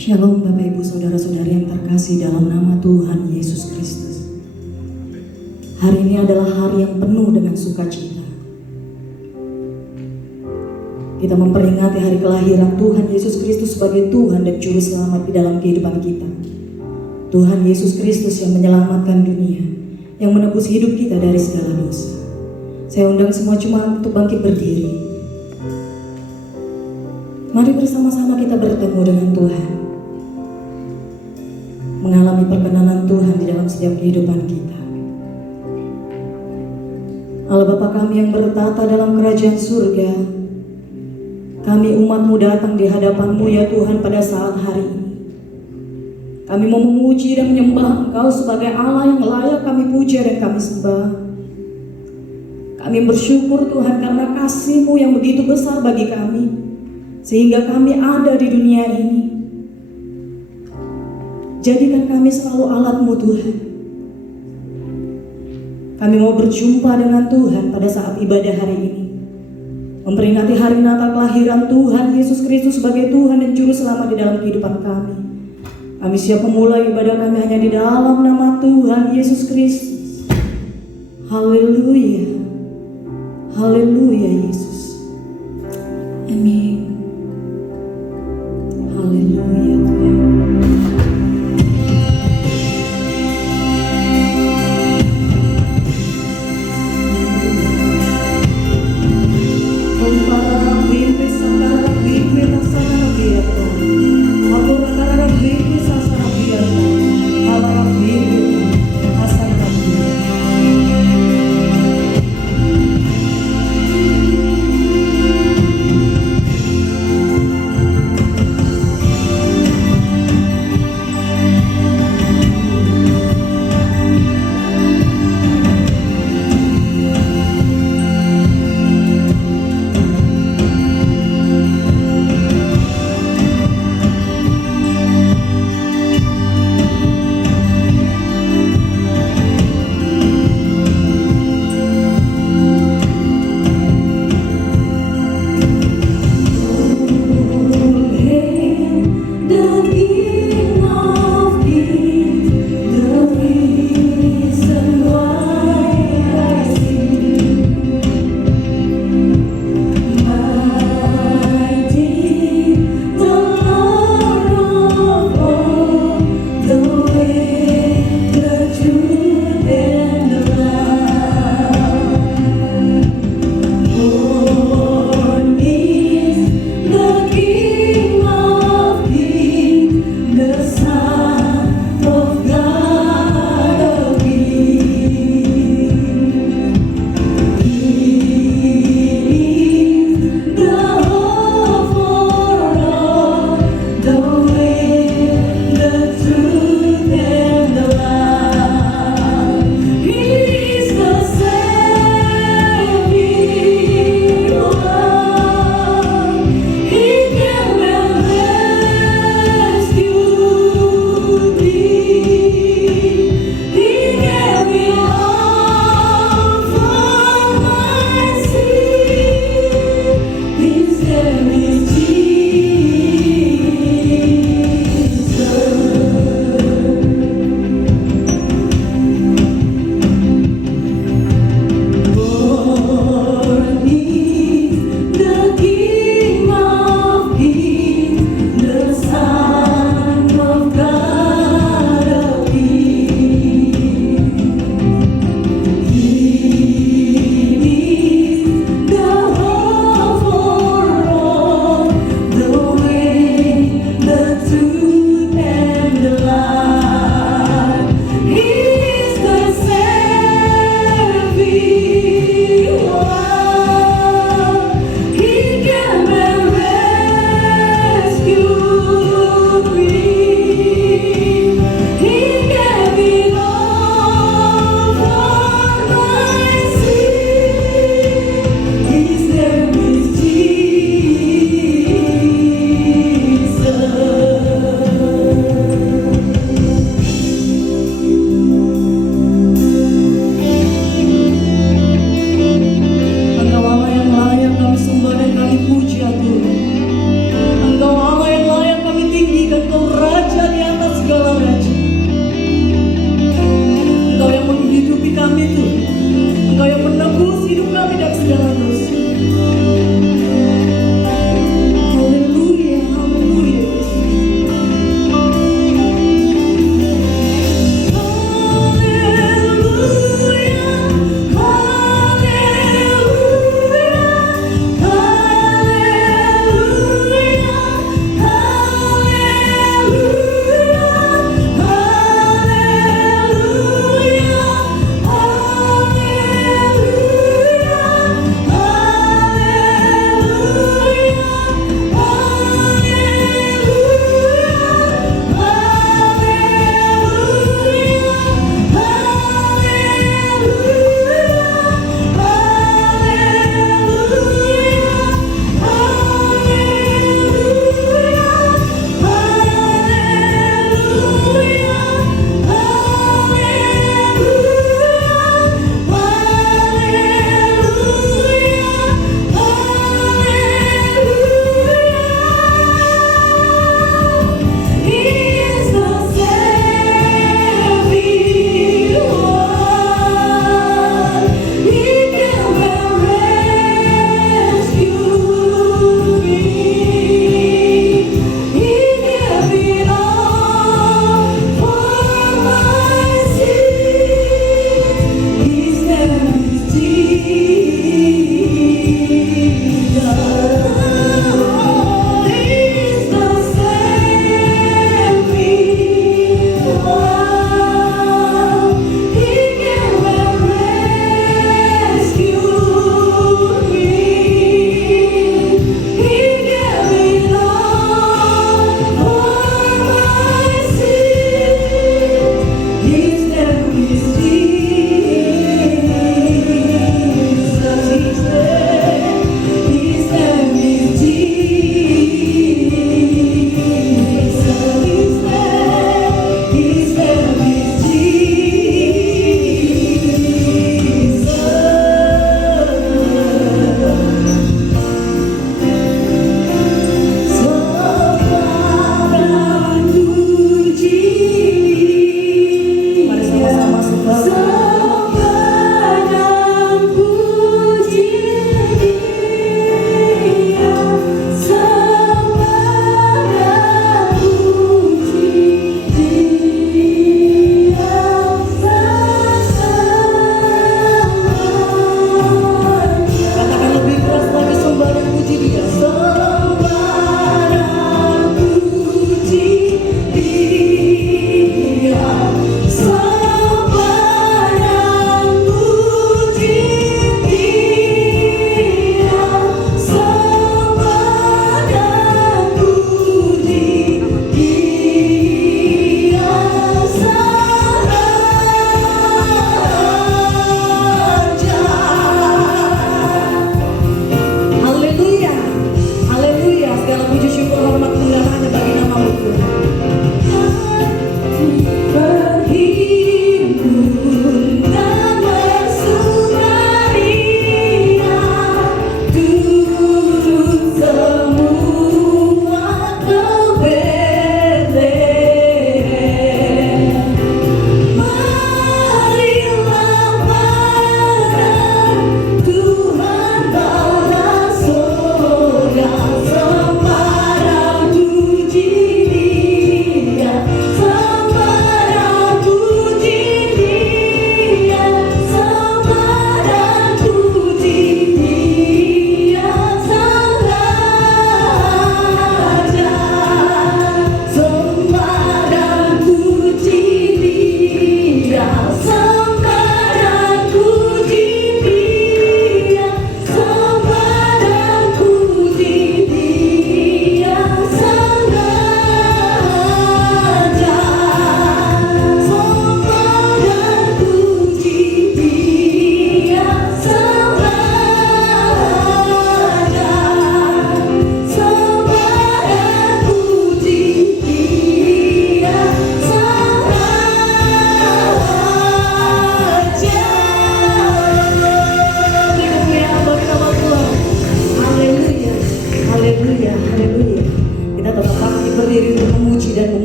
Shalom Bapak Ibu Saudara-saudari yang terkasih dalam nama Tuhan Yesus Kristus. Hari ini adalah hari yang penuh dengan sukacita. Kita memperingati hari kelahiran Tuhan Yesus Kristus sebagai Tuhan dan Juru Selamat di dalam kehidupan kita. Tuhan Yesus Kristus yang menyelamatkan dunia, yang menebus hidup kita dari segala dosa. Saya undang semua jemaat untuk bangkit berdiri. Mari bersama-sama kita bertemu dengan Tuhan, mengalami perkenanan Tuhan di dalam setiap kehidupan kita. Allah Bapa kami yang bertata dalam kerajaan surga, kami umat-Mu datang di hadapan-Mu ya Tuhan pada saat hari ini. Kami mau memuji dan menyembah Engkau sebagai Allah yang layak kami puja dan kami sembah. Kami bersyukur Tuhan karena kasih-Mu yang begitu besar bagi kami, sehingga kami ada di dunia ini. Jadikan kami selalu alat-Mu Tuhan. Kami mau berjumpa dengan Tuhan pada saat ibadah hari ini, memperingati hari Natal kelahiran Tuhan Yesus Kristus sebagai Tuhan dan Juru Selamat di dalam kehidupan kami. Kami siap memulai ibadah kami hanya di dalam nama Tuhan Yesus Kristus. Haleluya. Haleluya Yesus. Amin. Haleluya Tuhan.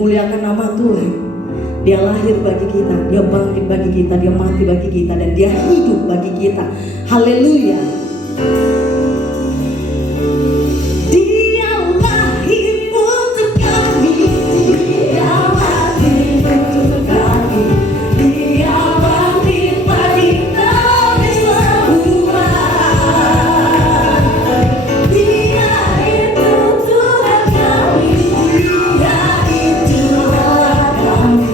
memuliakan nama Tuhan. Dia lahir bagi kita, dia bangkit bagi kita, dia mati bagi kita, dan dia hidup bagi kita. Haleluya. Dia lahir untuk kami, dia mati untuk kami, dia bangkit bagi kami semua. Dia itu Tuhan kami, dia itu Allah kami,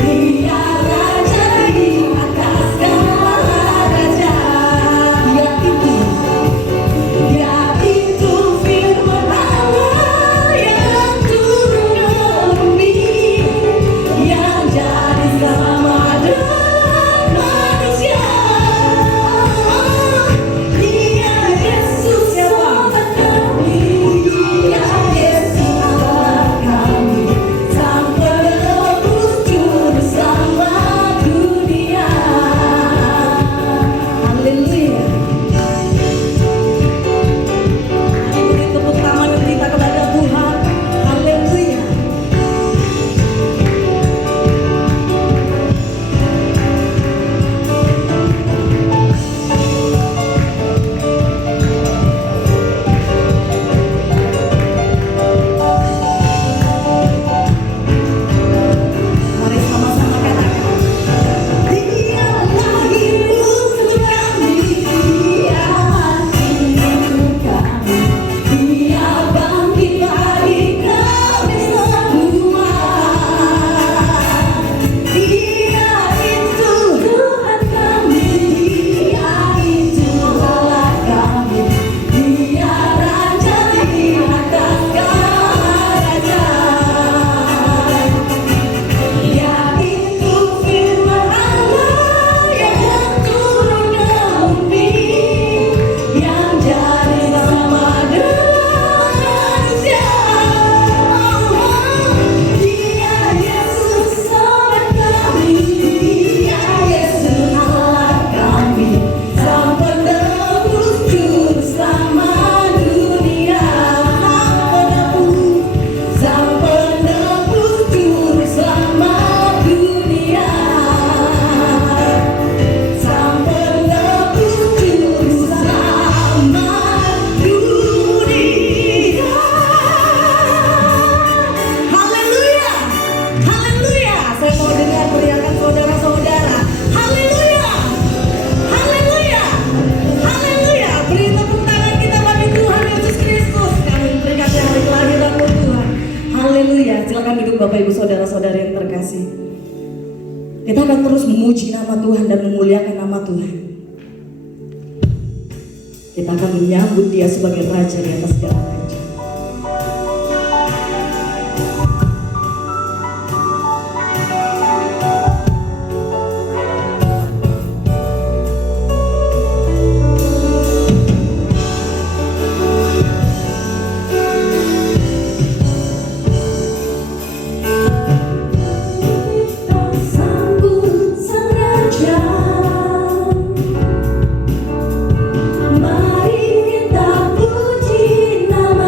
dia raja di atas segala raja. Dia itu firman Allah yang turun ke bumi, yang jadi sama dengan manusia. Dia Yesus Sobat kami, dia Yesus Allah kami, Sang Penebus Juru Selamat dunia. Haleluya. Beri tepuk tangan kita kepada Tuhan. Haleluya. Mari sama-sama katakan. Dia lahir untuk kami, dia mati untuk kami, dia bangkit bagi kami semua. Dia itu Tuhan kami, dia itu Allah kami, dia raja di atas segala raja. Dia itu firman Allah yang turun ke bumi, yang jadi sama dengan manusia. Dia Yesus Sobat kami, dia Yesus Allah kami, Sang Penebus Juru Selamat dunia. Sang Penebus Juru Selamat dunia. Sang Penebus Juru Selamat dunia. Haleluya. Haleluya. Saya mau dengar teriakan saudara-saudara. Haleluya. Haleluya. Haleluya. Beri tepuk tangan kita bagi Tuhan Yesus Kristus. Kami memperingati hari kelahiran-Mu Tuhan. Haleluya. Silakan duduk Bapak Ibu saudara-saudara yang terkasih. Kita akan terus memuji nama Tuhan dan memuliakan nama Tuhan. Kita akan menyambut Dia sebagai Raja di atas segala raja. Sambut Sang Raja, mari kita puji nama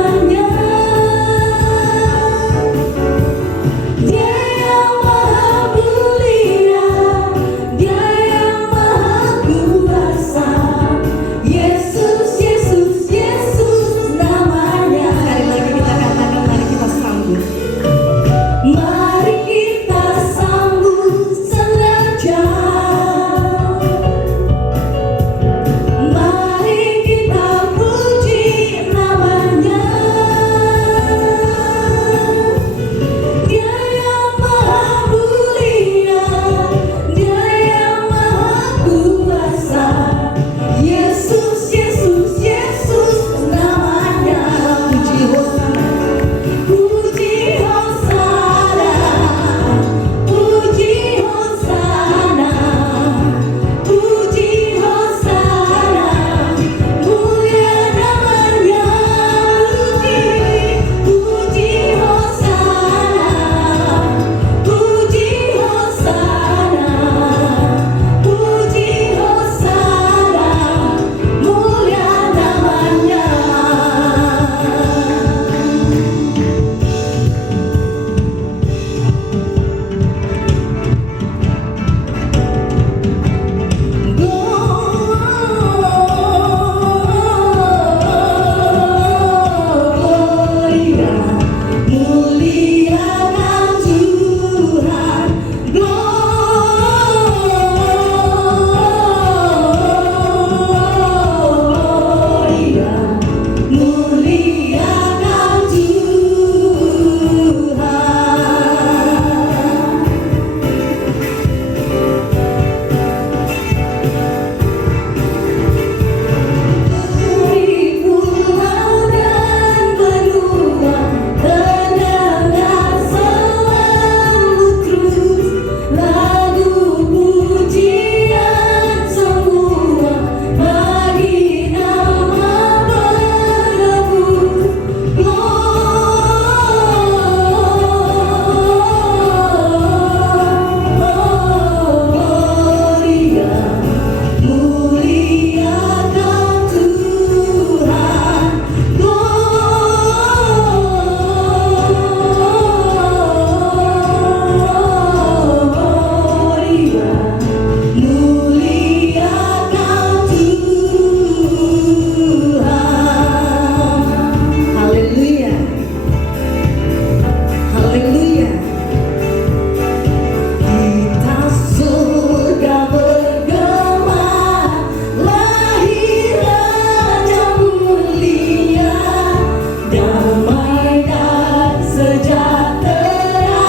sejahtera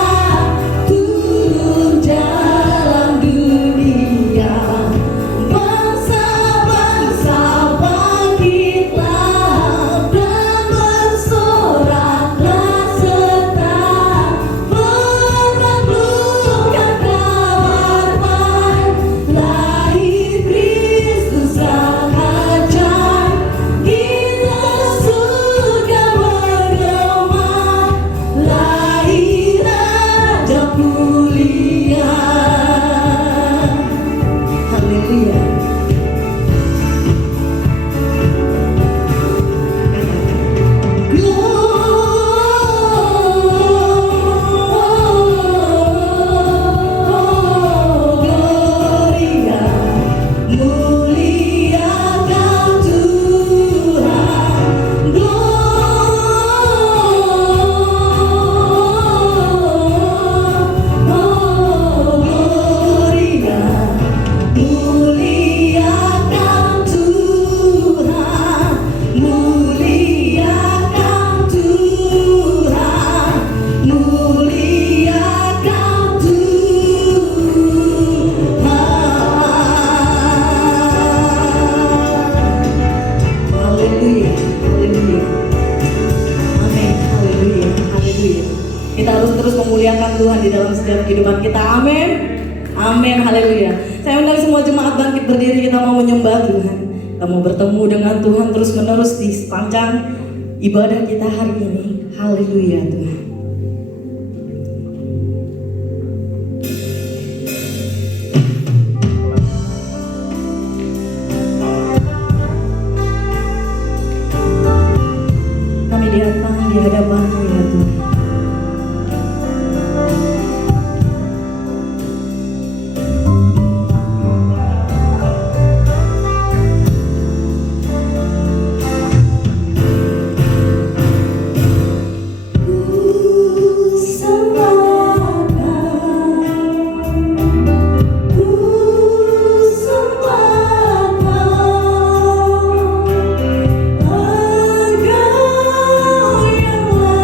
turun dalam dunia. Bangsa-bangsa bangkitlah dan bersoraklah serta menaklukkan kabar baik. Lahir Kristus Sang Ajaib, kita surga bergema. Lahir Raja Mulia. Haleluya. Gloria, muliakan Tuhan. Gloria, muliakan Tuhan. Muliakan Tuhan. Muliakan Tuhan. Haleluya, haleluya. Amin, haleluya, haleluya. Kita harus terus memuliakan Tuhan di dalam setiap kehidupan kita. Amin, amin, haleluya. Saya undang semua jemaat bangkit berdiri, kita mau menyembah Tuhan. Kita mau bertemu dengan Tuhan terus menerus di sepanjang ibadah kita hari ini. Haleluya Tuhan. Kami datang di hadapan-Mu ya Tuhan. Engkau yang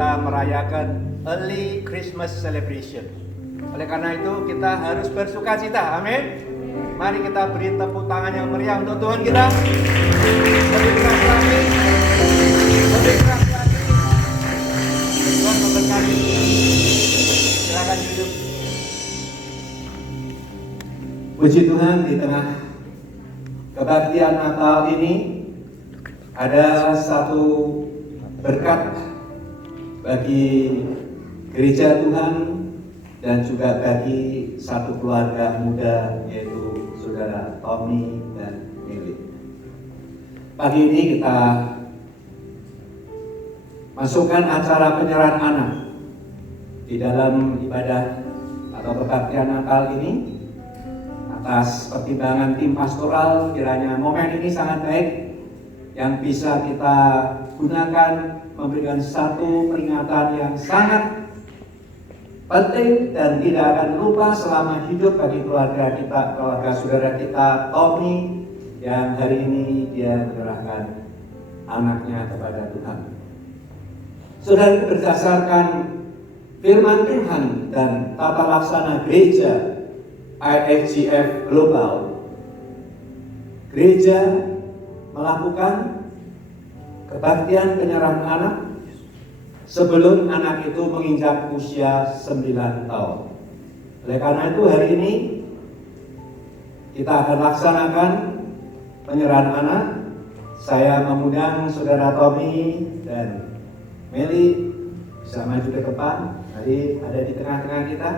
kita merayakan early Christmas celebration. Oleh karena itu kita harus bersuka cita. Amin. Mari kita beri tepuk tangan yang meriah untuk Tuhan kita. Lebih keras lagi. Lebih keras lagi. Tuhan memberkati. Silakan duduk. Puji Tuhan, di tengah kebaktian Natal ini ada satu berkat bagi gereja Tuhan dan juga bagi satu keluarga muda, yaitu saudara Tommy dan Mili. Pagi ini kita masukkan acara penyerahan anak di dalam ibadah atau kebaktian Natal ini. Atas pertimbangan tim pastoral, kiranya momen ini sangat baik yang bisa kita gunakan memberikan satu peringatan yang sangat penting dan tidak akan lupa selama hidup bagi keluarga kita, keluarga saudara kita Tommy, yang hari ini dia menyerahkan anaknya kepada Tuhan. Saudara, berdasarkan firman Tuhan dan tata laksana gereja IFGF Global, gereja melakukan kebaktian penyerahan anak sebelum anak itu menginjak usia 9 tahun. Oleh karena itu hari ini kita akan laksanakan penyerahan anak. Saya mengundang saudara Tommy dan Meli bisa maju ke depan. Mari ada di tengah-tengah kita.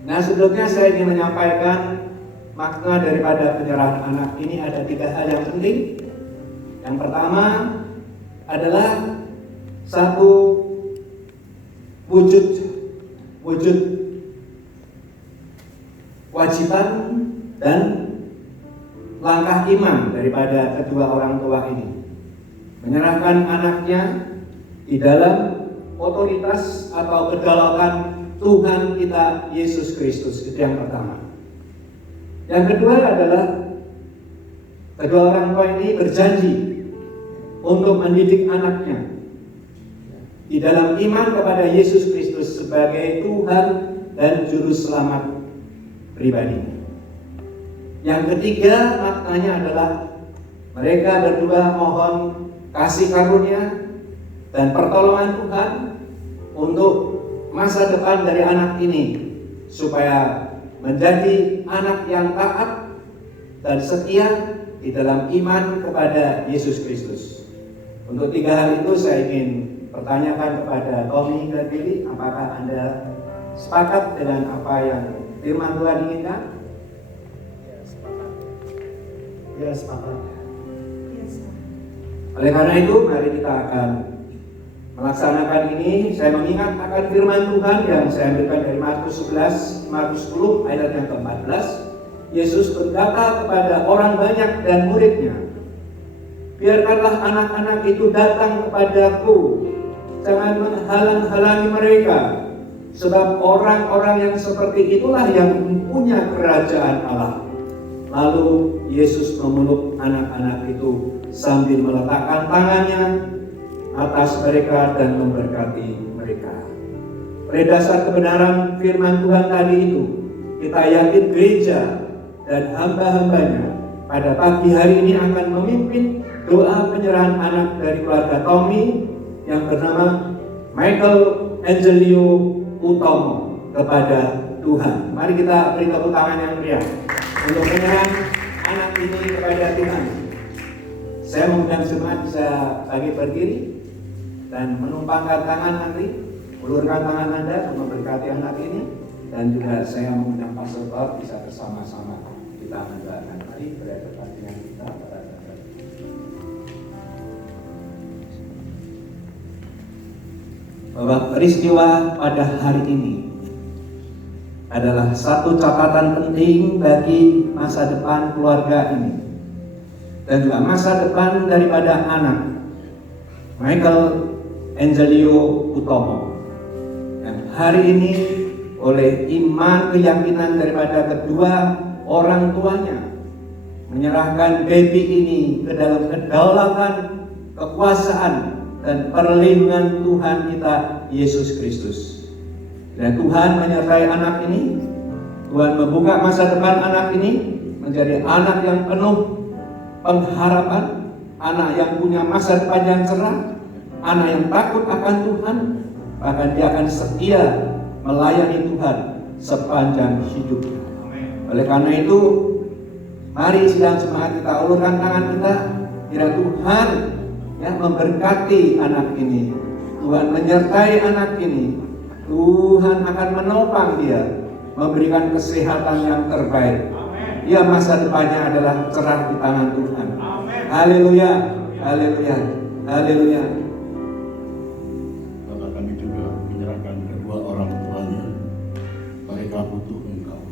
Nah, sebelumnya saya ingin menyampaikan makna daripada penyerahan anak ini. Ada 3 hal yang penting. Yang pertama adalah satu wujud kewajiban dan langkah iman daripada kedua orang tua ini. Menyerahkan anaknya di dalam otoritas atau kedaulatan Tuhan kita Yesus Kristus. Itu yang pertama. Yang kedua adalah kedua orang tua ini berjanji untuk mendidik anaknya di dalam iman kepada Yesus Kristus sebagai Tuhan dan Juru Selamat pribadi. Yang ketiga maknanya adalah mereka berdua mohon kasih karunia dan pertolongan Tuhan untuk masa depan dari anak ini, supaya menjadi anak yang taat dan setia di dalam iman kepada Yesus Kristus. Untuk 3 hal itu saya ingin pertanyakan kepada Tommy dan Billy, apakah Anda sepakat dengan apa yang firman Tuhan inginkan? Ya, sepakat. Oleh karena itu, mari kita akan melaksanakan ini. Saya mengingat akan firman Tuhan yang saya ambilkan dari Markus 11, Markus 10 ayat yang ke-14. Yesus berkata kepada orang banyak dan muridnya, biarkanlah anak-anak itu datang kepadaku, jangan menghalang-halangi mereka, sebab orang-orang yang seperti itulah yang punya kerajaan Allah. Lalu Yesus memeluk anak-anak itu sambil meletakkan tangannya atas mereka dan memberkati mereka. Pada dasar kebenaran firman Tuhan tadi itu, kita yakin gereja dan hamba-hambanya pada pagi hari ini akan memimpin doa penyerahan anak dari keluarga Tommy yang bernama Michael Angelio Utomo kepada Tuhan. Mari kita beri tepuk tangan yang meriah untuk penyerahan anak ini kepada Tuhan. Saya mengundang jemaat bisa bagi berdiri dan menumpangkan tangan nanti, ulurkan tangan Anda untuk memberkati anak ini, dan juga saya mengundang Pastor Bob bisa bersama-sama kita mendoakan. Mari berhadapan dengan kita pada saat bahwa peristiwa pada hari ini adalah satu catatan penting bagi masa depan keluarga ini dan juga masa depan daripada anak Michael Angelio Utomo. Dan hari ini oleh iman keyakinan daripada kedua orang tuanya menyerahkan baby ini ke dalam kedaulatan, kekuasaan dan perlindungan Tuhan kita Yesus Kristus. Dan Tuhan menyertai anak ini. Tuhan membuka masa depan anak ini menjadi anak yang penuh pengharapan, anak yang punya masa depan yang cerah, anak yang takut akan Tuhan, bahkan dia akan setia melayani Tuhan sepanjang hidupnya. Oleh karena itu, mari sidang semangat kita ulurkan tangan kita, kiranya Tuhan memberkati anak ini, Tuhan menyertai anak ini, Tuhan akan menopang dia, memberikan kesehatan yang terbaik. Ya, masa depannya adalah cerah di tangan Tuhan. Haleluya, haleluya, haleluya. Bapak kami juga menyerahkan kedua orang tuanya. Mereka butuh Engkau,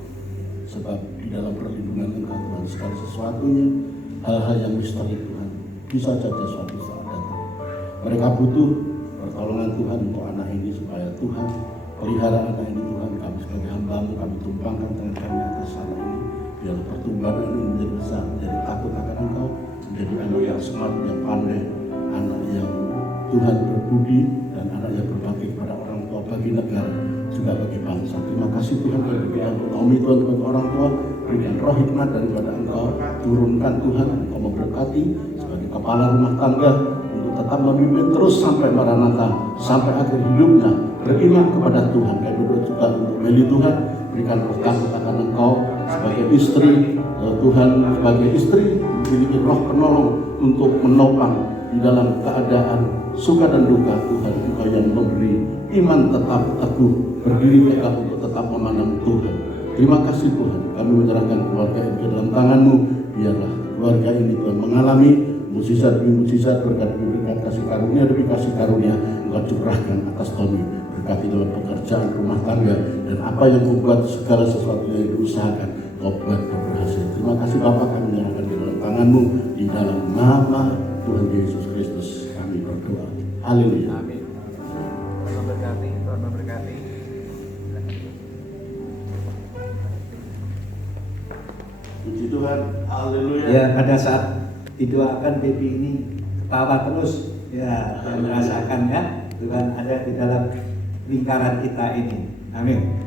sebab di dalam perlindungan Engkau Tuhan segala sesuatunya, hal-hal yang misteri Tuhan bisa saja suatu saat datang. Mereka butuh pertolongan Tuhan untuk anak ini, supaya Tuhan pelihara anak ini. Tuhan, kami sebagai hamba-Mu, kami tumpangkan tangan kami atas anak ini, biar pertumbuhan ini menjadi besar, menjadi takut akan Engkau, menjadi anak yang smart, yang pandai, anak yang Tuhan berbudi, dan anak yang berbakti kepada orang tua, bagi negara, juga bagi bangsa. Terima kasih Tuhan, berikan ekonomi Tuhan bagi orang tua, berikan roh hikmat daripada Engkau, turunkan Tuhan, Engkau memberkati sebagai kepala rumah tangga, untuk tetap memimpin terus sampai Maranatha, sampai akhir hidupnya, beriman kepada Tuhan. Kami berdoa juga untuk Meli Tuhan, berikan roh takut akan Engkau sebagai istri, Tuhan sebagai istri memiliki roh penolong untuk menopang di dalam keadaan suka dan duka. Tuhan, Engkau yang memberi iman tetap teguh, berdiri tegak untuk tetap memandang Tuhan. Terima kasih Tuhan, kami menyerahkan keluarga ini ke dalam tangan-Mu. Biarlah keluarga ini Tuhan mengalami mukjizat demi mukjizat, berkat demi berkat, kasih karunia demi kasih karunia Engkau curahkan atas Tony. Berkati dalam pekerjaan rumah tangga, dan apa yang membuat segala sesuatunya yang diusahakan Kau buat berhasil. Terima kasih Bapa, kami menyerahkan di dalam tangan-Mu, di dalam nama Tuhan Yesus Kristus kami berdoa. Haleluya. Amin. Tuhan memberkati, Tuhan memberkati. Puji Tuhan. Haleluya. Ya, pada saat didoakan baby ini ketawa terus, ya, saya merasakan ya Tuhan ada di dalam lingkaran kita ini. Amin.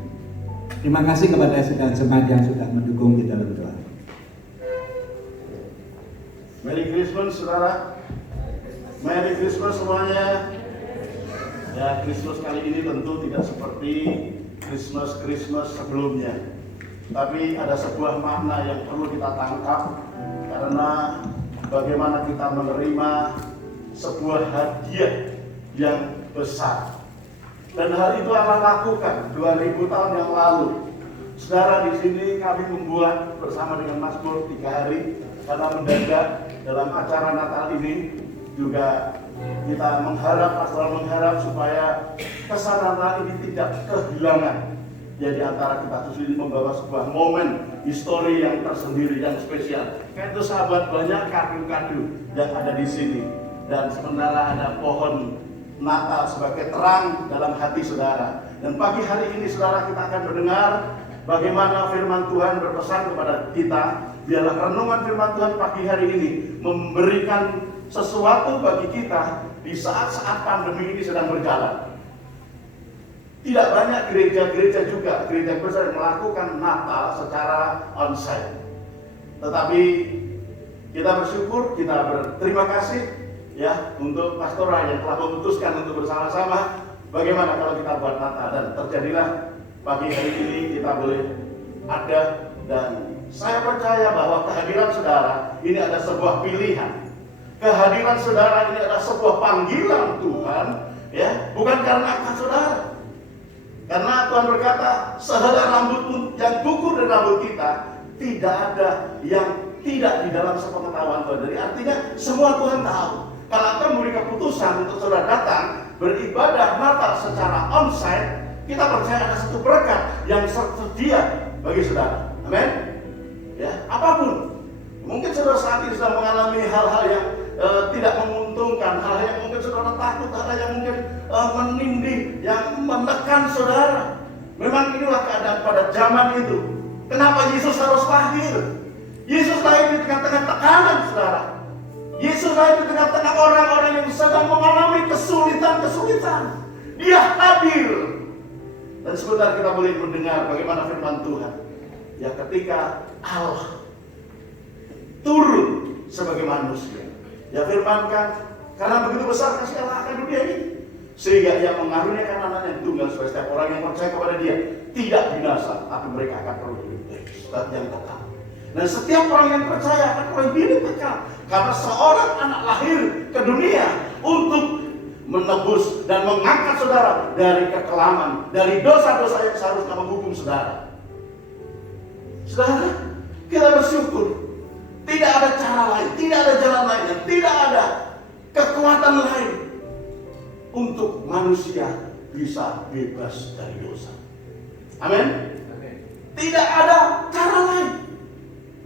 Terima kasih kepada sidang jemaat yang sudah mendukung kita dalam doa. Merry Christmas saudara. Merry Christmas semuanya. Ya, Christmas kali ini tentu tidak seperti Christmas sebelumnya. Tapi ada sebuah makna yang perlu kita tangkap, karena bagaimana kita menerima sebuah hadiah yang besar. Dan hal itu Allah lakukan 2000 tahun yang lalu. Saudara, di sini kami membuat bersama dengan Mazmur 3 hari, karena mendadak dalam acara Natal ini juga kita mengharap supaya kesan Natal ini tidak kehilangan. Jadi antara kita ini membawa sebuah momen histori yang tersendiri, yang spesial. Kayak itu sahabat, banyak kado-kado yang ada di sini. Dan sementara ada pohon Natal sebagai terang dalam hati saudara. Dan pagi hari ini saudara, kita akan mendengar bagaimana firman Tuhan berpesan kepada kita. Biarlah renungan firman Tuhan pagi hari ini memberikan sesuatu bagi kita di saat-saat pandemi ini sedang berjalan. Tidak banyak gereja-gereja juga, gereja besar yang melakukan Natal secara onsite. Tetapi kita bersyukur, kita berterima kasih ya untuk pastoral yang telah memutuskan untuk bersama-sama bagaimana kalau kita buat Natal, dan terjadilah pagi hari ini kita boleh ada. Dan saya percaya bahwa kehadiran saudara ini ada sebuah pilihan. Kehadiran saudara ini adalah sebuah panggilan Tuhan, ya, bukan karena angkat saudara. Karena Tuhan berkata, sehelai rambut pun yang gugur dari rambut kita, tidak ada yang tidak di dalam sepengetahuan Tuhan. Jadi artinya semua Tuhan tahu. Kalau Tuhan memberi keputusan untuk saudara datang beribadah Natal secara onsite, kita percaya ada satu berkat yang tersedia bagi saudara. Amin. Ya, apapun. Mungkin saudara saat ini sedang mengalami hal-hal yang tidak menguntungkan, hal-hal yang mungkin saudara takut, hal-hal yang mungkin menindih, yang menekan saudara. Memang inilah keadaan pada zaman itu. Kenapa Yesus harus lahir? Yesus lahir di tengah-tengah tekanan saudara. Yesus lahir di tengah-tengah orang-orang yang sedang mengalami kesulitan-kesulitan. Dia hadir. Dan sebentar kita boleh mendengar bagaimana firman Tuhan. Ya, ketika Allah turun sebagai manusia, ya firmankan, karena begitu besar kasih Allah akan dunia ini, sehingga Ia mengaruniakan anaknya yang tunggal supaya setiap orang yang percaya kepada Dia tidak binasa, tapi mereka akan peroleh hidup yang kekal. Dan setiap orang yang percaya akan peroleh hidup kekal, karena seorang anak lahir ke dunia untuk menebus dan mengangkat saudara dari kekelaman, dari dosa-dosa yang seharusnya menghukum saudara. Saudara, kita bersyukur. Tidak ada cara lain, tidak ada jalan lainnya, tidak ada kekuatan lain untuk manusia bisa bebas dari dosa. Amin. Tidak ada cara lain.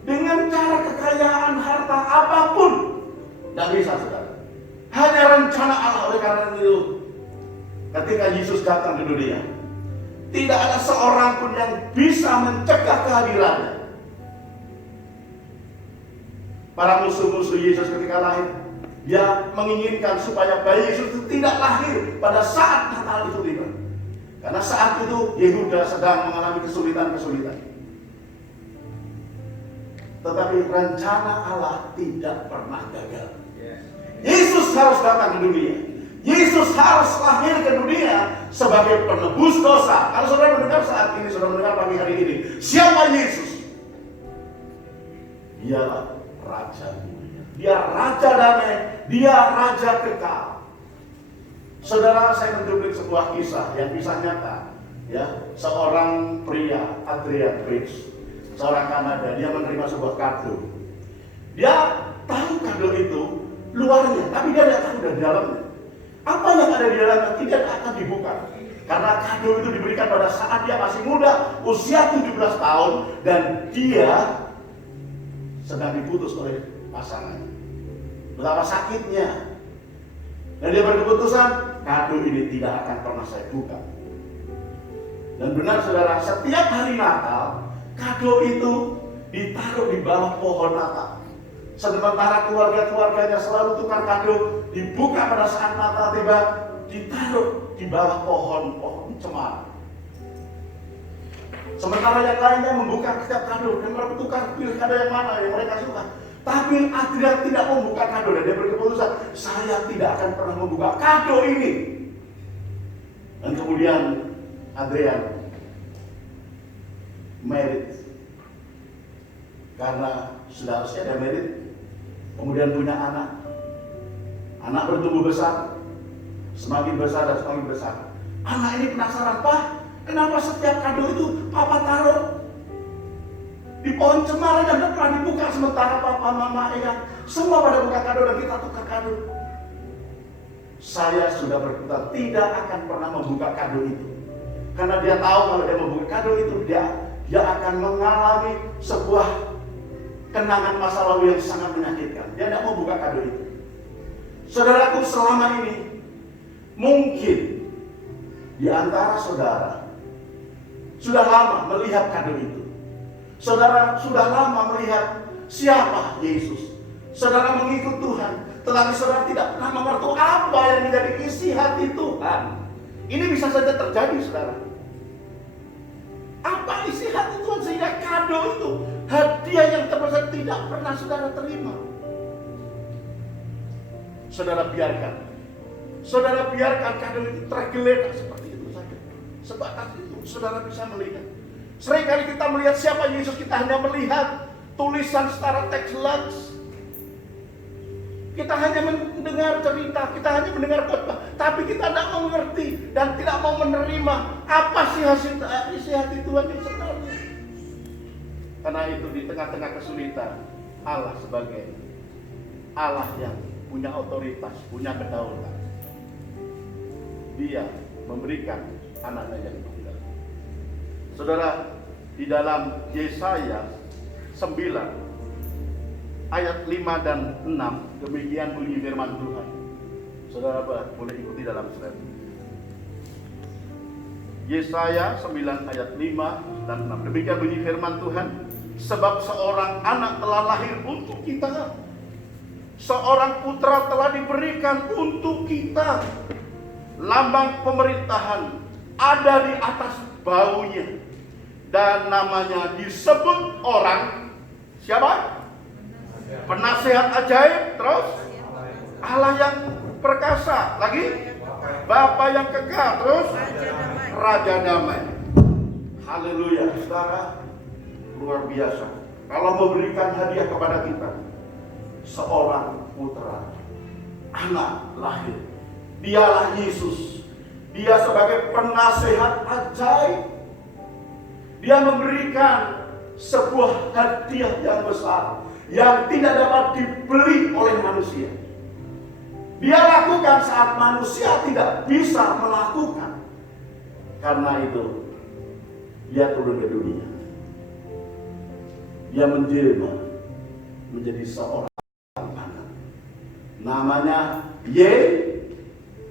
Dengan cara kekayaan harta apapun tidak bisa, saudara. Hanya rencana Allah. Oleh karena itu, ketika Yesus datang ke dunia, tidak ada seorang pun yang bisa mencegah kehadirannya. Para musuh-musuh Yesus ketika lahir, dia menginginkan supaya bayi Yesus itu tidak lahir pada saat Natal itu tiba. Karena saat itu Yehuda sedang mengalami kesulitan-kesulitan. Tetapi rencana Allah tidak pernah gagal. Yesus harus datang ke dunia. Yesus harus lahir ke dunia sebagai penebus dosa. Kalau saudara mendengar saat ini, saudara mendengar pagi hari ini, siapa Yesus? Dialah Raja dunia. Dia Raja damai, Dia Raja kekal. Saudara, saya menculik sebuah kisah yang kisah nyata. Ya, seorang pria, Adrian Bridge, seorang Kanada, dia menerima sebuah kado. Dia tahu kado itu luarnya, tapi dia tidak tahu dari dalamnya. Apa yang ada di dalamnya tidak akan dibuka. Karena kado itu diberikan pada saat dia masih muda, usia 17 tahun, dan dia sedang diputus oleh pasangan. Betapa sakitnya. Dan dia berkeputusan, kado ini tidak akan pernah saya buka. Dan benar saudara, setiap hari Natal, kado itu ditaruh di bawah pohon Natal. Sementara keluarga-keluarganya selalu tukar kado, dibuka pada saat Natal tiba, ditaruh di bawah pohon-pohon cemara. Sementara yang lainnya membuka setiap kado dan bertukar pilih kado yang mana yang mereka suka. Tapi Adrian tidak membuka kado dan dia berkeputusan, saya tidak akan pernah membuka kado ini. Dan kemudian Adrian married. Karena sudah harusnya dia married, kemudian punya anak. Anak bertumbuh besar, semakin besar dan semakin besar. Anak ini penasaran, Pak, kenapa setiap kado itu Papa taruh di pohon cemara dan tidak pernah dibuka, sementara Papa, Mama, Eyang semua pada buka kado dan kita tukar kado. Saya sudah berkata tidak akan pernah membuka kado itu, karena dia tahu kalau dia membuka kado itu dia akan mengalami sebuah kenangan masa lalu yang sangat menyakitkan. Dia tidak mau buka kado itu. Saudaraku, selama ini mungkin di antara saudara sudah lama melihat kado itu. Saudara sudah lama melihat siapa Yesus. Saudara mengikut Tuhan, tetapi saudara tidak pernah mengerti apa yang menjadi isi hati Tuhan. Ini bisa saja terjadi, saudara. Apa isi hati Tuhan sehingga kado itu, hadiah yang terbesar tidak pernah saudara terima. Saudara biarkan kado itu tergeletak seperti itu saja. Sebatas itu saudara bisa melihat. Seringkali kita melihat siapa Yesus, kita hanya melihat tulisan secara teks lens. Kita hanya mendengar cerita, kita hanya mendengar khotbah, tapi kita tidak mau mengerti dan tidak mau menerima apa sih isi hati Tuhan yang sebenarnya. Karena itu di tengah-tengah kesulitan, Allah sebagai Allah yang punya otoritas, punya kedaulatan, Dia memberikan anaknya yang tunggal. Saudara, di dalam Yesaya 9 ayat 5 dan 6 demikian bunyi firman Tuhan. Saudara boleh ikuti dalam slide. Yesaya 9 ayat 5 dan 6 demikian bunyi firman Tuhan. Sebab seorang anak telah lahir untuk kita, seorang putra telah diberikan untuk kita. Lambang pemerintahan ada di atas baunya, dan namanya disebut orang siapa? Penasehat ajaib, terus Allah yang perkasa, lagi Bapa yang kekal, terus Raja damai. Haleluya, saudara, luar biasa. Allah memberikan hadiah kepada kita seorang putra, anak lahir. Dialah Yesus. Dia sebagai penasehat ajaib. Dia memberikan sebuah hadiah yang besar yang tidak dapat dibeli oleh manusia. Dia lakukan saat manusia tidak bisa melakukan. Karena itu dia turun ke dunia. Dia menjelma menjadi seorang anak. Namanya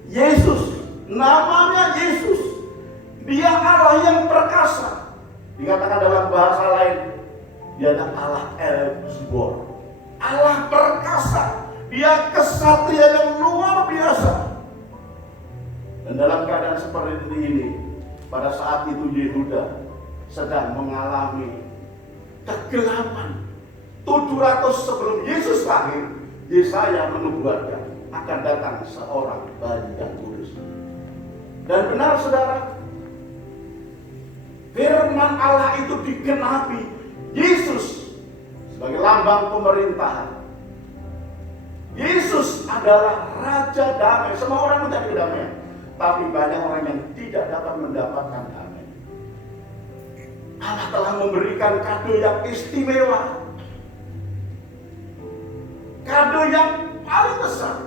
Yesus. Namanya Yesus. Dia Allah yang perkasa. Dikatakan dalam bahasa lain, dia adalah Allah El-Gibor, Allah perkasa. Dia kesatria yang luar biasa. Dan dalam keadaan seperti ini, pada saat itu Yehuda sedang mengalami kegelapan. 700 sebelum Yesus lahir, Yesaya menubuatkan akan datang seorang bayi yang kudus. Dan benar saudara, firman Allah itu digenapi. Yesus sebagai lambang pemerintahan. Yesus adalah Raja damai. Semua orang mencari kedamaian, tapi banyak orang yang tidak dapat mendapatkan damai. Allah telah memberikan kado yang istimewa, kado yang paling besar,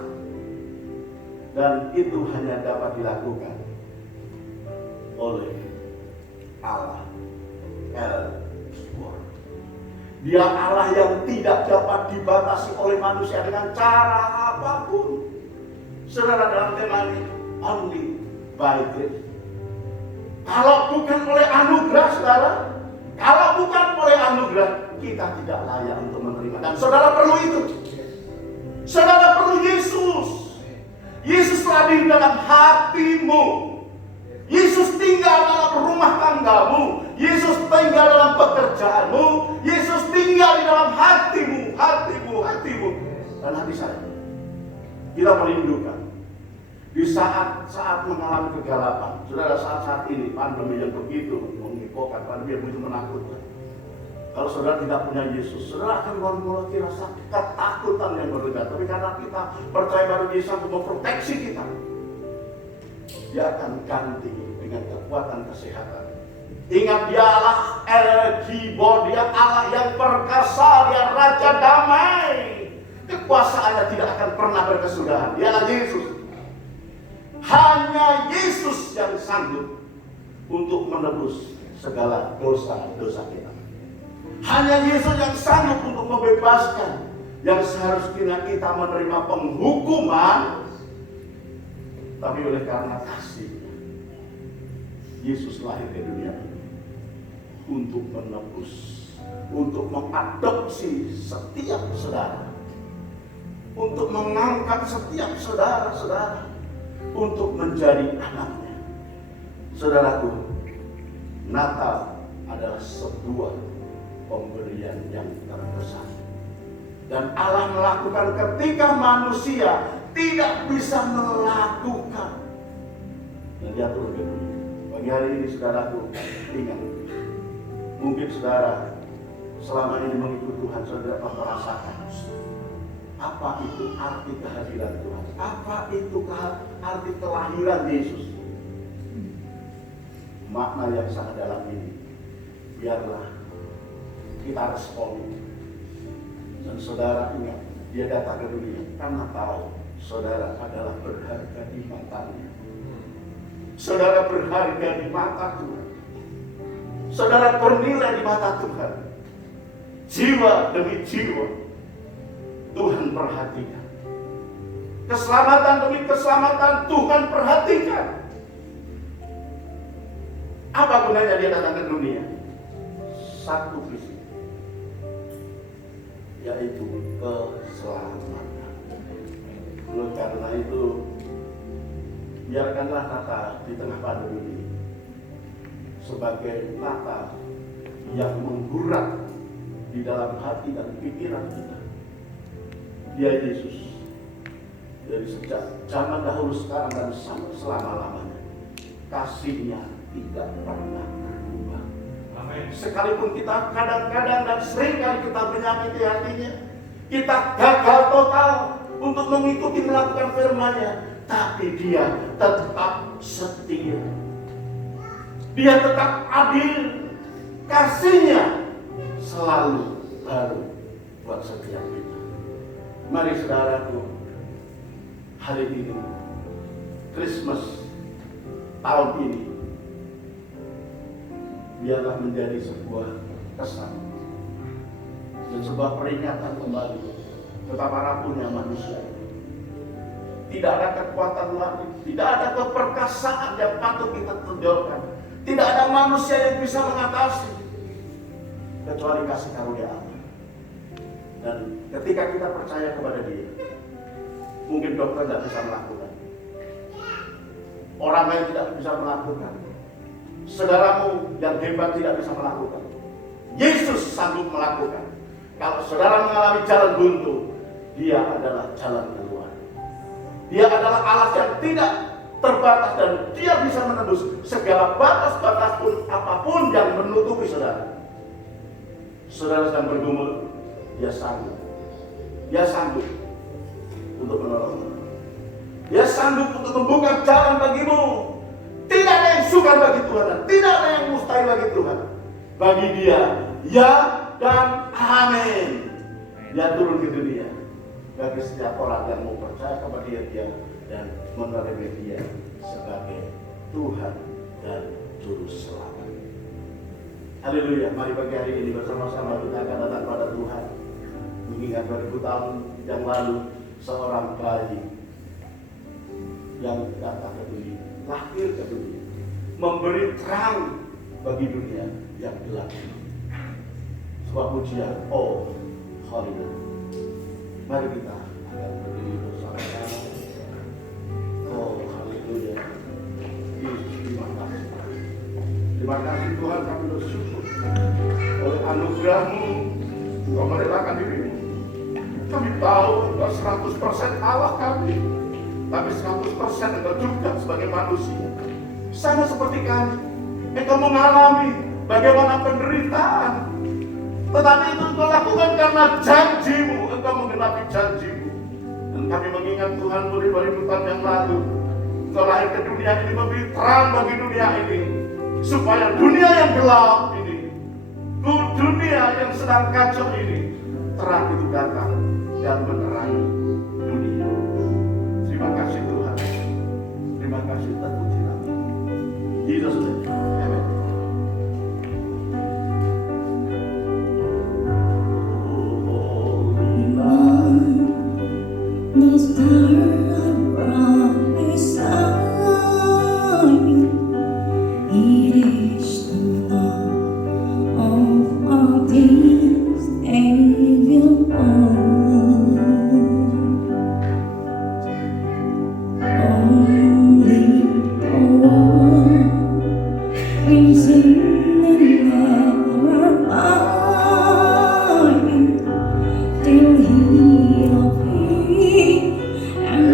dan itu hanya dapat dilakukan oleh Allah El-Gibor. Dia Allah yang tidak dapat dibatasi oleh manusia dengan cara apapun. Saudara, dalam tema ini, only by grace. Kalau bukan oleh anugerah, saudara, kalau bukan oleh anugerah, kita tidak layak untuk menerima. Dan saudara perlu itu. Saudara perlu Yesus. Yesus hadir dalam hatimu. Yesus tinggal dalam rumah tanggamu. Yesus tinggal dalam pekerjaanmu. Yesus tinggal di dalam hatimu. Dan hati saya. Kita merindukan. Di saat mengalami kegelapan. Saudara, saat ini pandemi yang begitu menghebohkan, pandemi yang begitu menakutkan. Kalau saudara tidak punya Yesus, saudara akan memiliki rasa ketakutan yang berbeda. Tapi karena kita percaya pada Yesus untuk memproteksi kita, Dia akan ganti dengan kekuatan kesehatan. Ingat, Dia Allah El-Gibor, Dia Allah yang perkasa, Dia Raja damai. Kekuasaannya tidak akan pernah berkesudahan. Dialah Yesus. Hanya Yesus yang sanggup untuk menebus segala dosa-dosa kita. Hanya Yesus yang sanggup untuk membebaskan yang seharusnya kita menerima penghukuman, tapi oleh karena kasih, Yesus lahir ke dunia ini untuk menebus, untuk mengadopsi setiap saudara, untuk mengangkat setiap saudara-saudara, untuk menjadi anaknya. Saudaraku, Natal adalah sebuah pemberian yang terbesar. Dan Allah melakukan ketika manusia tidak bisa melakukan. Dan Dia turun ke dunia. Pagi hari ini saudaraku, ingat, mungkin saudara selama ini mengikuti Tuhan, saudara merasakan apa itu arti kehadiran Tuhan, apa itu arti kelahiran Yesus. Makna yang sangat dalam ini, biarlah kita respon. Dan saudara ingat, Dia datang ke dunia karena tahu saudara adalah berharga di matanya. Saudara berharga di mata Tuhan. Saudara bernilai di mata Tuhan. Jiwa demi jiwa Tuhan perhatikan. Keselamatan demi keselamatan Tuhan perhatikan. Apa gunanya Dia datang ke dunia? Satu visi, yaitu keselamatan. karena itu, biarkanlah Natal di tengah pandemi ini sebagai Natal yang menggurat di dalam hati dan pikiran kita. Dia Yesus dari sejak zaman dahulu, sekarang, dan sampai selama-lamanya. Kasih-Nya tidak pernah berubah. Sekalipun kita kadang-kadang dan seringkali kita menyakiti hatinya, kita gagal total untuk mengikuti melakukan firman-Nya, tapi Dia tetap setia. Dia tetap adil. Kasih-Nya selalu baru buat setiap kita. Mari saudaraku, hari ini, Christmas tahun ini, biarlah menjadi sebuah kesan dan sebuah peringatan kembali betapa rapuhnya manusia ini. Tidak ada kekuatan lagi, tidak ada keperkasaan yang patut kita tonjolkan, tidak ada manusia yang bisa mengatasi kecuali kasih karunia Allah. Dan ketika kita percaya kepada Dia, mungkin dokter tidak bisa melakukan, orang lain tidak bisa melakukan, saudaramu yang hebat tidak bisa melakukan, Yesus sanggup melakukan. Kalau saudara mengalami jalan buntu, Dia adalah jalan keluar. Dia adalah Allah yang tidak terbatas, dan Dia bisa menembus segala batas-batas pun apapun yang menutupi saudara. Saudara sedang bergumul, Dia sanggup. Dia sanggup untuk menolongmu. Dia sanggup untuk membuka jalan bagimu. Tidak ada yang sukar bagi Tuhan, dan tidak ada yang mustahil bagi Tuhan. Bagi Dia, ya dan amin. Dia turun ke dunia bagi setiap orang yang mau percaya kepada Dia dan menerima Dia sebagai Tuhan dan Juru Selamat. Haleluya. Mari pagi hari ini bersama-sama kita akan datang pada Tuhan, mengingat 2000 tahun yang lalu seorang bayi yang datang ke dunia, lahir ke dunia, memberi terang bagi dunia yang gelap. Sebuah pujian, oh haleluya. Mari kita akan berdiri bersama-sama. Oh haleluya. Yesus, terima kasih. Terima kasih Tuhan, kami bersyukur oleh anugerah-Mu Engkau merelakan diri-Mu. Kami tahu Engkau 100% Allah kami, tapi 100% Engkau juga sebagai manusia. Sama seperti kami, Engkau mengalami bagaimana penderitaan, tetapi itu Engkau lakukan karena janji-Mu. Engkau menggenapi janji-Mu. Dan kami mengingat Tuhan, 2000 tahun yang lalu Engkau lahir ke dunia ini, memberi terang bagi dunia ini, supaya dunia yang gelap ini, dunia yang sedang kacau ini, terang itu datang dan menerangi dunia. Terima kasih Tuhan. Terima kasih, terpuji nama Yesus. Amin. The star of bright shine. It is the dawn of our King Savior born. Only the one risen and never blind, till He of Him and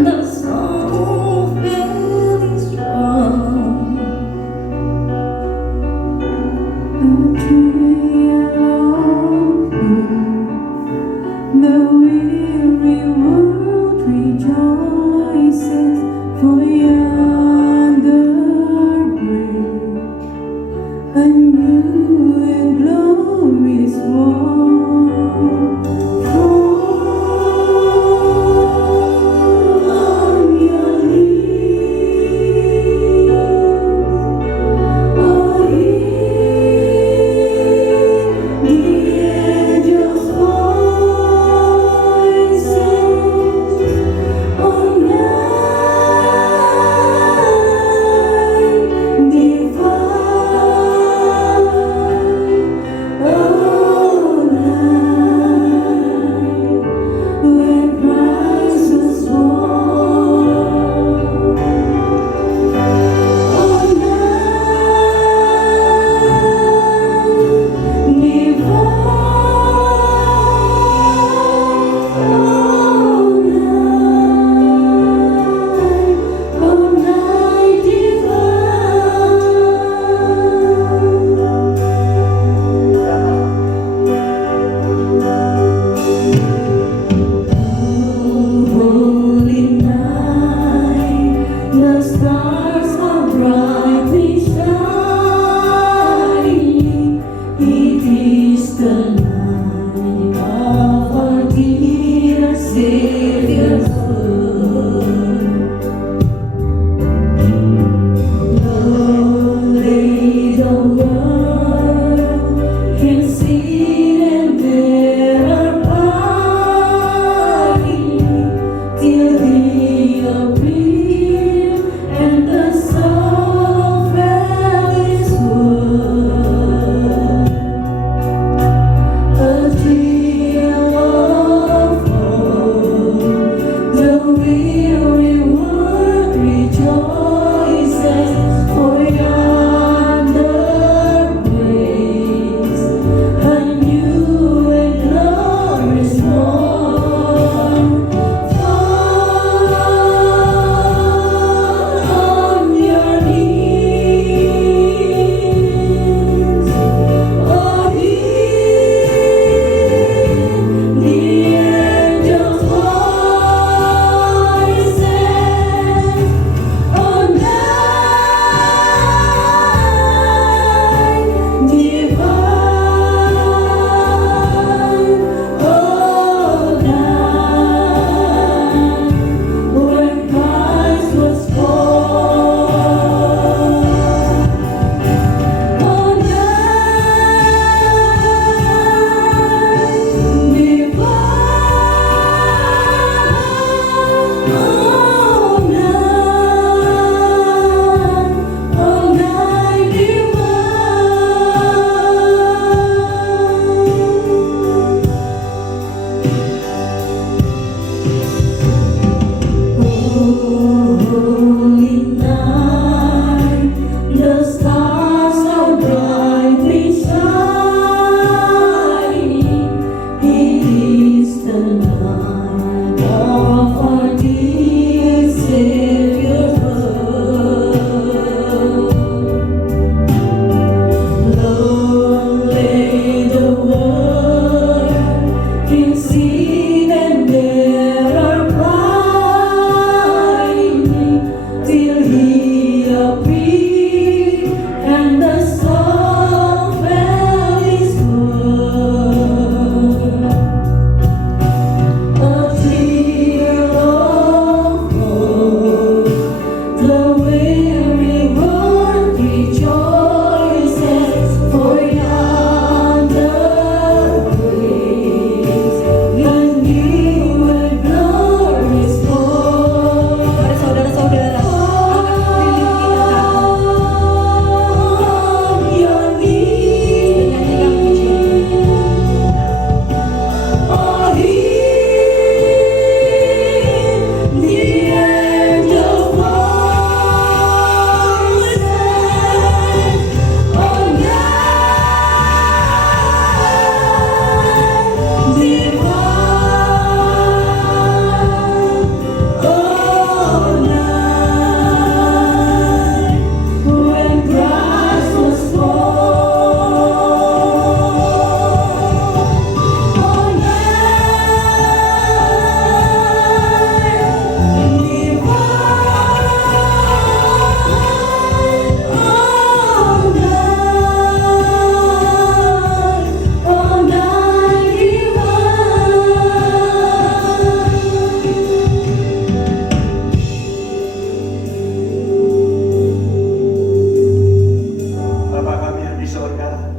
Savior's word. Lonely the world can see and bear pining till He appear and the soul felt His word. A thrill of hope, the weary world rejoices, for yonder breaks a new and glorious morn. Fall on your knees, oh, hear the angels' voices. Oh, night divine, oh, night when Christ was born. Oh, night divine, oh, night holy night, the stars are brightly shining. It is the night of our dear Savior's birth. Lonely the world can see and bear our pining till He appear and the soul felt His word. A thrill of hope, the weary world rejoices, for yonder breaks a new and glorious morn. Mari saudara-saudara, on your knees, oh, hear the angels' voices. Oh, night divine, oh, night when Christ was born. Oh, night divine, oh, night divine. Bapa kami yang di sorga,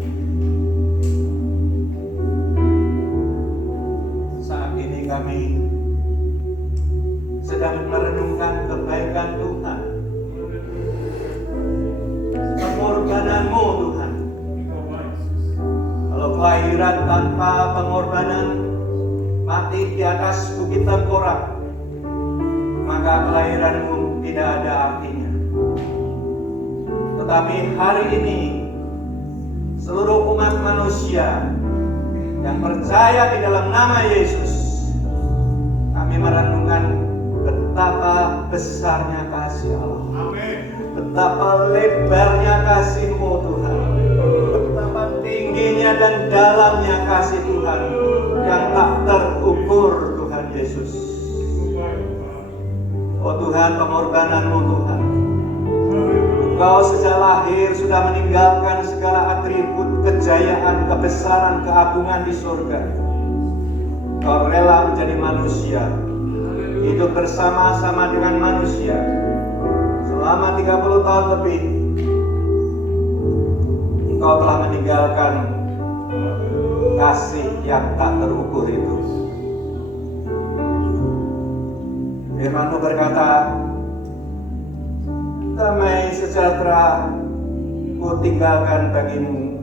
saat ini kami sedang merenungkan kebaikan Tuhan, pengorbanan-Mu Tuhan. Kalau kelahiran tanpa pengorbanan, mati di atas bukit tengkorak, maka kelahiran-Mu tidak ada artinya. Tetapi hari ini seluruh umat manusia yang percaya di dalam nama Yesus, kami merenungkan betapa besarnya kasih Allah. Betapa lebarnya kasih-Mu Tuhan. Betapa tingginya dan dalamnya kasih Tuhan yang tak terukur Tuhan Yesus. Oh Tuhan, pengorbanan-Mu Tuhan. Engkau sejak lahir sudah meninggalkan segala atribut kejayaan, kebesaran, keagungan di surga. Engkau rela menjadi manusia, hidup bersama-sama dengan manusia selama 30 tahun lebih. Engkau telah meninggalkan kasih yang tak terukur itu. Firman-Mu berkata, damai sejahtera ku tinggalkan bagimu,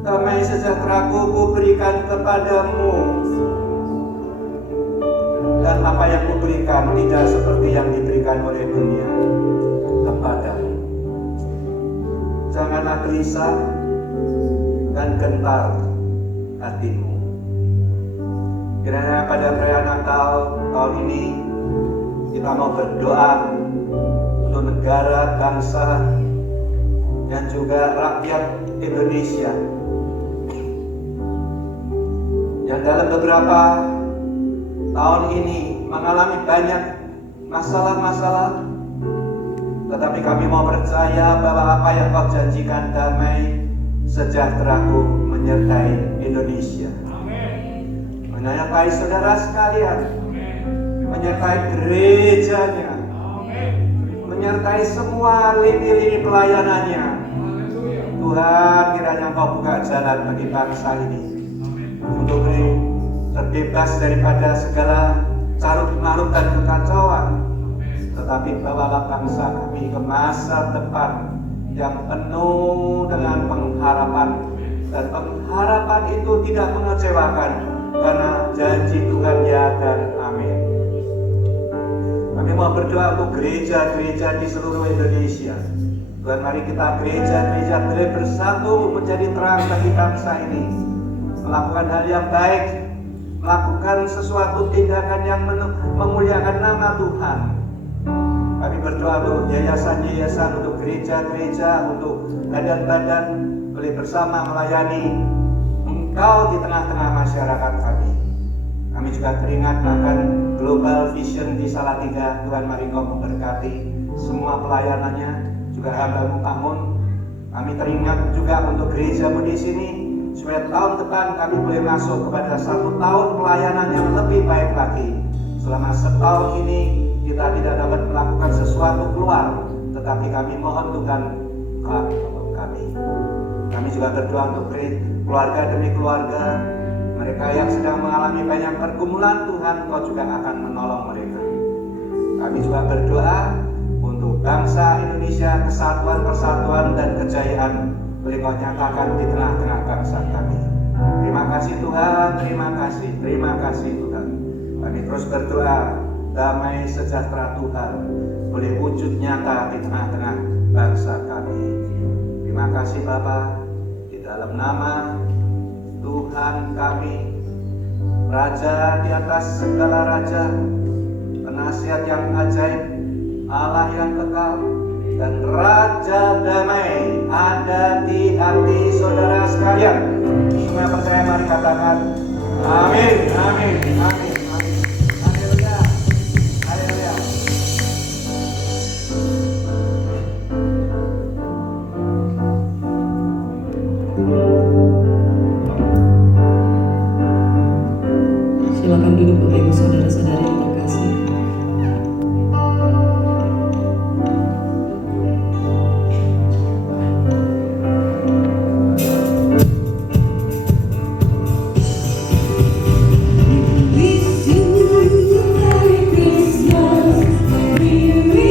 damai sejahtera ku berikan kepadamu, dan apa yang kuberikan tidak seperti yang diberikan oleh dunia kepadamu. Janganlah gelisah dan gentar hatimu. Kiranya pada perayaan Natal tahun ini kita mau berdoa untuk negara, bangsa, dan juga rakyat Indonesia yang dalam beberapa tahun ini mengalami banyak masalah-masalah, tetapi kami mau percaya bahwa apa yang Kau janjikan, damai sejahtera-Ku menyertai Indonesia, menyertai saudara sekalian, menyertai gerejanya, menyertai semua lini-lini pelayanannya. Tuhan, kiranya Kau buka jalan bagi bangsa ini untuk terbebas daripada segala carut-marut dan kekacauan, tetapi bawalah bangsa kami ke masa depan yang penuh dengan pengharapan, dan pengharapan itu tidak mengecewakan karena janji Tuhan ya dan amin. Kami mau berdoa untuk gereja-gereja di seluruh Indonesia. Tuhan, mari kita gereja-gereja boleh bersatu menjadi terang bagi bangsa ini, melakukan hal yang baik, melakukan sesuatu tindakan yang memuliakan nama Tuhan. Kami berdoa untuk yayasan-yayasan, untuk gereja-gereja, untuk badan-badan boleh bersama melayani Engkau di tengah-tengah masyarakat kami. Kami juga teringat akan Global Vision di Salatiga. Tuhan, mari Kau memberkati semua pelayanannya, juga hamba-Mu Amun. Kami teringat juga untuk gereja-Mu di sini, supaya tahun depan kami boleh masuk kepada 1 tahun pelayanan yang lebih baik lagi. Selama setahun ini kita tidak dapat melakukan sesuatu keluar, tetapi kami mohon Tuhan tolong kami. Kami juga berdoa untuk keluarga demi keluarga, mereka yang sedang mengalami banyak pergumulan. Tuhan, Kau juga akan menolong mereka. Kami juga berdoa untuk bangsa Indonesia, kesatuan, persatuan, dan kejayaan boleh Kau nyatakan di tengah-tengah bangsa kami. Terima kasih Tuhan, terima kasih Tuhan. Kami terus berdoa, damai sejahtera Tuhan boleh wujud nyata di tengah-tengah bangsa kami. Terima kasih Bapa, di dalam nama Tuhan kami, Raja di atas segala raja, penasihat yang ajaib, Allah yang kekal, dan Raja damai ada di hati saudara sekalian. Semua percaya, mari katakan amin, amin, amin, amin. Haleluya, haleluya. Silakan duduk Bapak Ibu saudara-saudari yang terkasih. Happy New Year.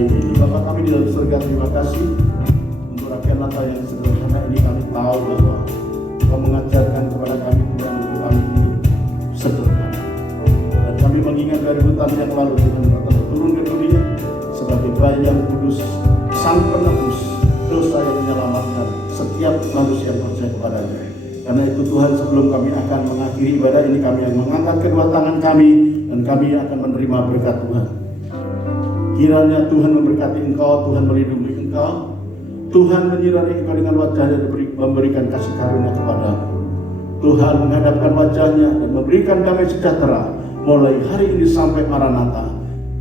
hari ini. Bapa kami di dalam surga, terima kasih untuk rangkaian Natal yang sederhana ini. Kami tahu bahwa Kau mengajarkan kepada kami tentang kami hidup sederhana. Dan kami mengingat dari tahun yang lalu Tuhan telah turun ke dunia sebagai bayi yang kudus, sang penebus dosa yang menyelamatkan setiap manusia yang percaya kepadanya. Karena itu Tuhan, sebelum kami akan mengakhiri ibadah ini, kami yang mengangkat kedua tangan kami dan kami akan menerima berkat Tuhan. Kiranya Tuhan memberkati engkau, Tuhan melindungi engkau, Tuhan menyirami engkau dengan wajahnya dan memberikan kasih karunia kepadamu. Tuhan menghadapkan wajahnya dan memberikan damai sejahtera mulai hari ini sampai Maranatha.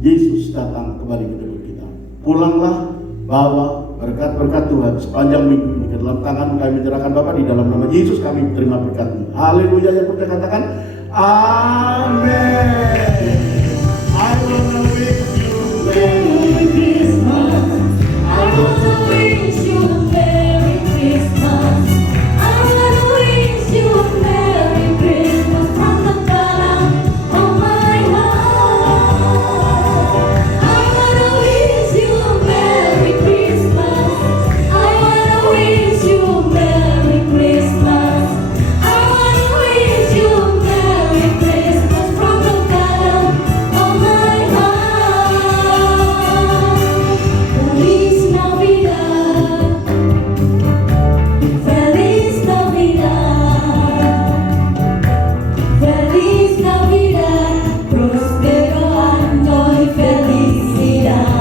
Yesus datang kembali ke dalam kita. Pulanglah, bawa berkat-berkat Tuhan sepanjang minggu ini ke dalam tangan kami menyerahkan Bapa, di dalam nama Yesus kami terima berkat-Mu. Haleluya. Yang percaya katakan amin. I wanna wish you Merry Christmas. I wanna wish you a Merry Christmas. I wanna wish you a Merry Christmas from the bottom of my heart. I wanna wish you a Merry Christmas. I wanna wish you a Merry Christmas. I wanna wish you a Merry Christmas from the bottom of my heart. Feliz Navidad, Feliz Navidad, Feliz Navidad, próspero año y felicidad.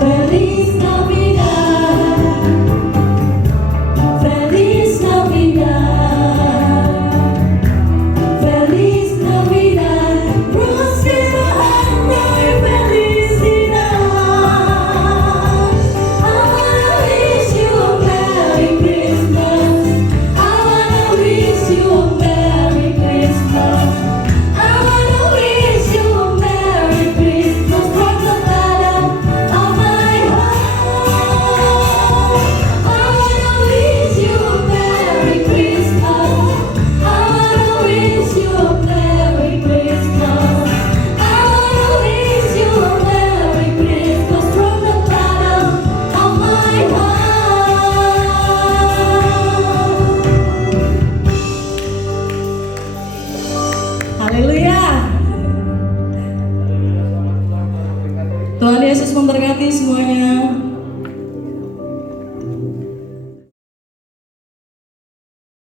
Feliz Navidad, Feliz Navidad, Feliz Navidad, próspero año y felicidad. I wanna wish you a Merry Christmas. I wanna wish you a Merry Christmas. I wanna wish you a Merry Christmas from the bottom of my heart. I wanna wish you a Merry Christmas. I wanna wish you a Merry Christmas. I wanna wish you a Merry Christmas from the bottom of my heart. Haleluya. Tuhan Yesus memberkati semuanya.